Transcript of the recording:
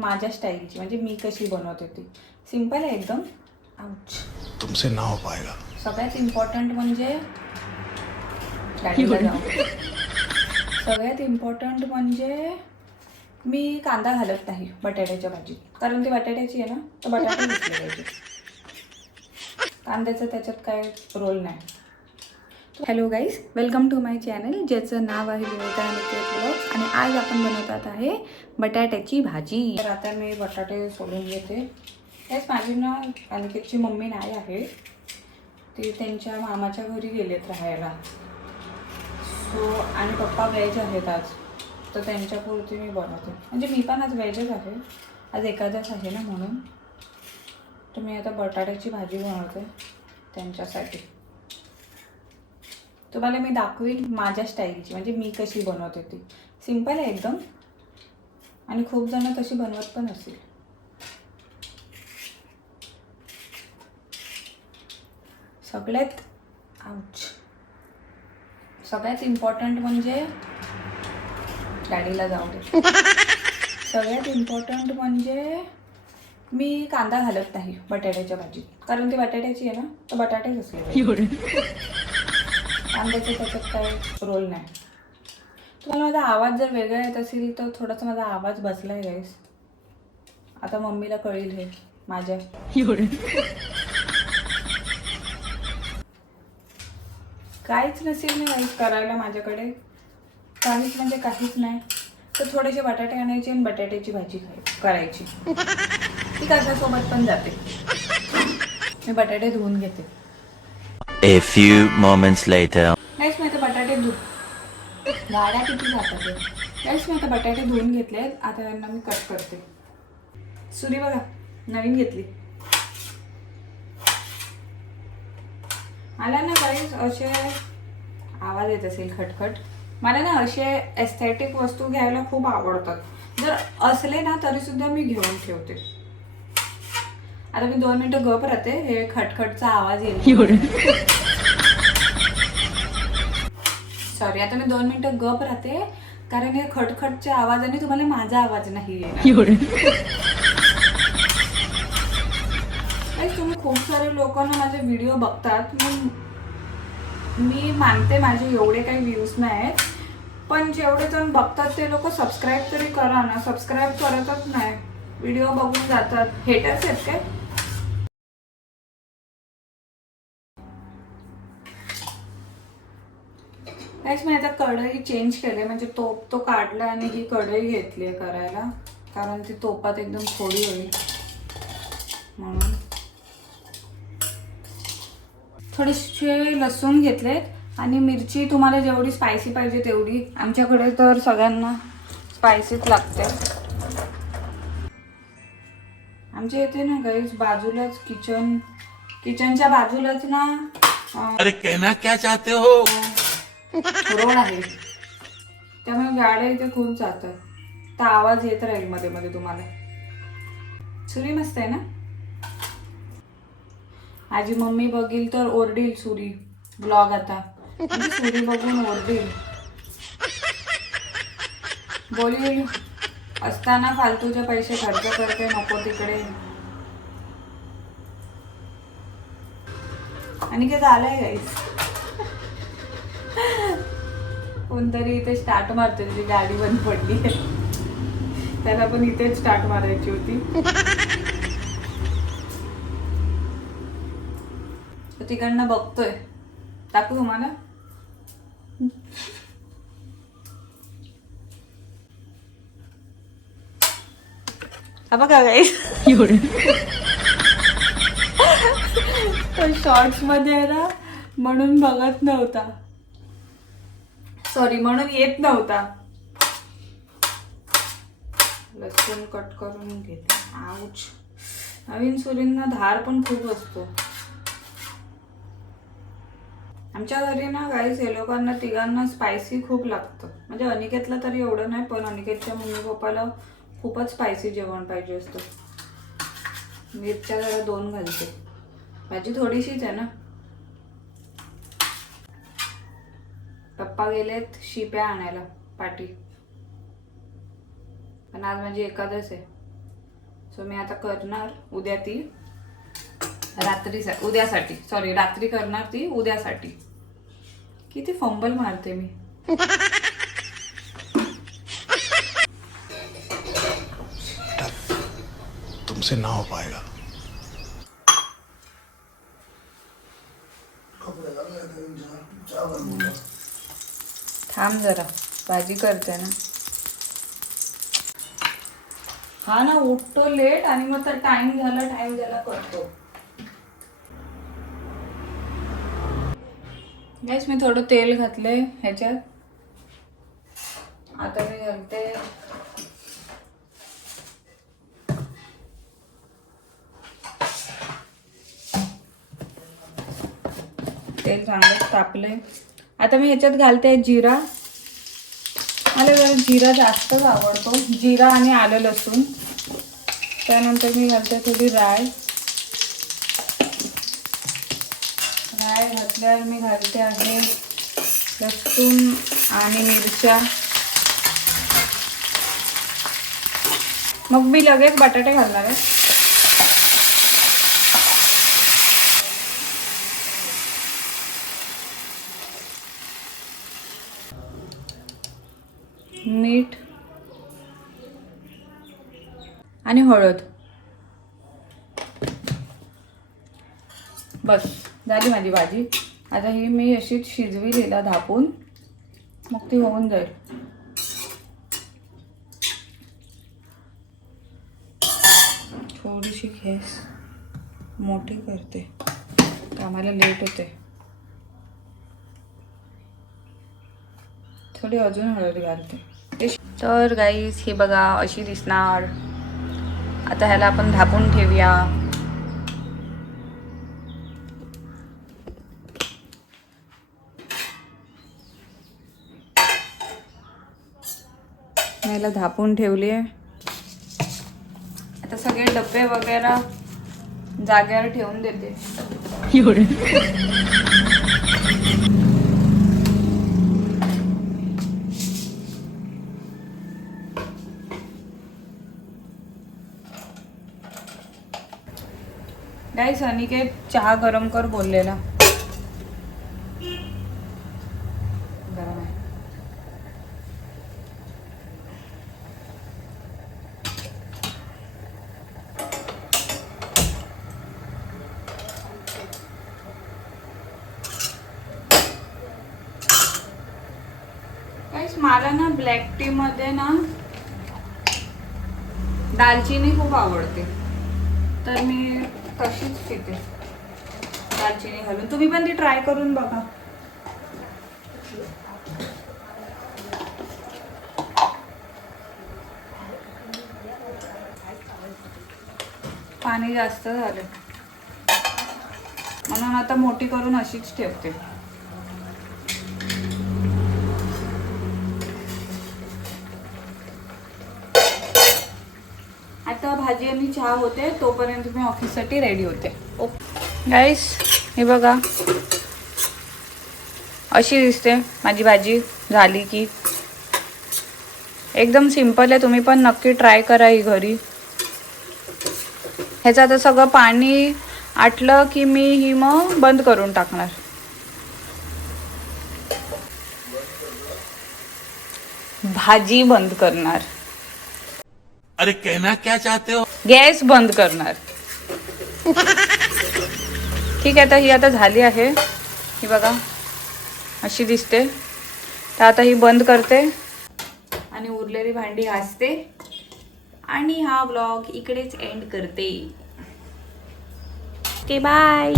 माझ्या स्टाईलची, म्हणजे मी कशी बनवते ती सिंपल आहे एकदम. आउच, तुमसे ना हो पाएगा. सगळ्यात इम्पॉर्टंट म्हणजे गाडीला जाऊ. सगळ्यात इम्पॉर्टंट म्हणजे मी कांदा घालत नाही बटाट्याच्या भाजीत, कारण ती बटाट्याची आहे ना, तर बटाटे घातले पाहिजे. कांद्याचं त्याच्यात काय रोल नाही. Hello guys, welcome to my channel ज्याचं नाव आहे विवेकानंद ब्लॉग्स. आणि आज आपण बनवतात आहे बटाट्याची भाजी. तर आता मी बटाटे सोलून घेते. तेच माझी ना अनिकेतची मम्मी नाही आहे, ती त्यांच्या मामाच्या घरी गेलेत राहायला. सो आणि पप्पा व्हेज आहेत आज, तर त्यांच्यापुरती मी बनवते. म्हणजे मी पण आज व्हेजच आहे, आज एकादश आहे ना म्हणून. तर मी आता बटाट्याची भाजी बनवते त्यांच्यासाठी. तुम्हाला मी दाखवील माझ्या स्टाईलची, म्हणजे मी कशी बनवते ती सिंपल आहे एकदम. आणि खूप जण तशी बनवत पण असेल. सगळ्यात इम्पॉर्टंट म्हणजे गाडीला जाऊ दे. सगळ्यात इम्पॉर्टंट म्हणजे मी कांदा घालत नाही बटाट्याच्या भाजीत, कारण ती बटाट्याची आहे ना, तर बटाटे घातले पाहिजे. कांद्याचा त्याच्यात काय रोल नाही. तुम्हाला माझा आवाज जर वेगळा येत असेल तर थोडासा माझा आवाज बसलाय गाईस. आता मम्मीला कळेल हे माझ्या. काहीच नसेल ना गाईस करायला माझ्याकडे, काहीच म्हणजे काहीच नाही, तर थोडेसे बटाटे आणायचे आणि बटाट्याची भाजी करायची. ती कशासोबत पण जाते. मी बटाटे धुवून घेते. A few moments later. गाईस मी आता बटाटे गाड्या किती जातात. गाईस मी आता बटाटे धुवून घेतलेत. आता त्यांना मी कट करते. सुरी बघा नवीन घेतली. मला ना गाईस असे आवाज येत असेल खटखट. मला ना असे एस्थेटिक वस्तू घ्यायला खूप आवडतात. जर असले ना तरी सुद्धा मी घेऊन ठेवते. आता मी 2 मिनिटं गप राहते, हे खटखटचा आवाज येईल. सॉरी, आता मी 2 मिनिटं गप राहते, कारण हे खटखटच्या आवाजाने तुम्हाला माझा आवाज नाही येणार. तुम्ही खूप सारे लोक ना माझे व्हिडिओ बघतात. मी मानते माझे एवढे काही व्ह्यूज नाही आहेत, पण जेवढे जण बघतात ते लोक सबस्क्राईब तरी करा ना. सबस्क्राईब करतच नाही, व्हिडिओ बघून जातात. हेटर्स आहेत काय? गाईस मी आता कढई चेंज केले, म्हणजे तो काढला आणि ही कढई घेतली आहे करायला, कारण ती तोपात एकदम थोडी होईल म्हणून. थोडेसे लसूण घेतलेत आणि मिरची तुम्हाला जेवढी स्पायसी पाहिजे तेवढी. आमच्याकडे तर सगळ्यांना स्पायसीच लागते. आमच्या इथे ना गाईस बाजूलाच किचनच्या बाजूलाच ना अरे कहना क्या चाहते हो. रोड आहे, त्यामुळे गाड्या इथे खूप जातात. तर आवाज येत राहील मध्ये मध्ये तुम्हाला. सुरी मस्त आहे ना. माझी मम्मी बघील तर ओरडील सुरी ब्लॉग आता, म्हणजे सुरी बघून ओरडील. बोली असताना फालतूचे पैसे खर्च करते, नको तिकडे. आणि काय झालंय गाईस, कोणतरी इथे स्टार्ट मारते, तुझी गाडी बंद पडली. त्याला पण इथेच स्टार्ट मारायची होती. तिकडनं बघतोय, टाकू तुम्हाला. बघा गाईस, तो शॉर्ट्स मध्ये आहे ना म्हणून बघत नव्हता, सॉरी म्हणून येत नव्हता. लसूण कट करून घेते. आऊच, नवीन सुरींना धार पण खूप असतो. आमच्या घरी ना गाईस हे लोकांना तिघांना स्पायसी खूप लागतं. म्हणजे अनिकेतला तरी एवढं नाही, पण अनिकेतच्या मम्मी पप्पाला खूपच स्पायसी जेवण पाहिजे असतं. मिरच्या जरा 2 घालते, भाजी थोडीशीच आहे ना. पप्पा गेलेत शिप्या आणायला पाटी, पण आज माझी एकादश आहे. सो मी आता करणार उद्या ती उद्यासाठी, सॉरी रात्री करणार ती उद्यासाठी. किती फंबल मारते मी. तुमसे ना हो पाएगा. थांब जरा, भाजी करते ना. हा ना, उठतो लेट आणि मग तर टाइम झाला करतो. गॅस मी थोडं तेल घातले ह्याच्यात. आता मी घालते तेल चांगलं तापले. आता मी ह्याच्यात घालते जिरा. मला जरा जिरा जास्तच आवडतो, जिरा आणि आलं लसूण. त्यानंतर मी घालते थोडी राय. राय घातल्यावर मी घालते आहे लसूण आणि मिरच्या. मग मी लगेच बटाटे घालणार आहे. मीठ आणि हळद. बस झाली माझी भाजी. आता ही मी अशीच शिजविलेला धापून, मग ती होऊन जाईल. थोडीशी गॅस मोठी करते, कामाला लेट होते. थोडी अजून हळद घालते. तर गाईस हे बघा अशी दिसणार. आता ह्याला आपण झाकून ठेवूया. ह्याला झाकून ठेवली. आता सगळे डब्बे वगैरे जागेवर ठेवून देते. गाईस अनिकेत चहा गरम कर बोललेला. गरम आहे. गाईस मला ना ब्लॅक टी मध्ये ना दालचिनी खूप आवडते, तर मी तशीच पिते दालचिनी घालून. तुम्ही पण ती ट्राय करून बघा. पाणी जास्त झालं म्हणून आता मोठी करून अशीच ठेवते. आता भाजी आणि चहा होते तोपर्यंत मी ऑफिससाठी रेडी होते. गाईस हे बघा अशी दिसते माझी भाजी झाली की. एकदम सिंपल आहे, तुम्ही पण नक्की ट्राय करा ही घरी. ह्याचं आता सगळं पाणी आटलं की मी ही मग बंद करून टाकणार. भाजी बंद करणार. अरे कहना क्या चाहते हो. गॅस बंद करणार. ठीक आहे, तर ही आता झाली आहे. ही बघा अशी दिसते. तर आता ही बंद करते आणि उरलेली भांडी घासते आणि हा व्लॉग इकडेच एंड करते. Okay bye.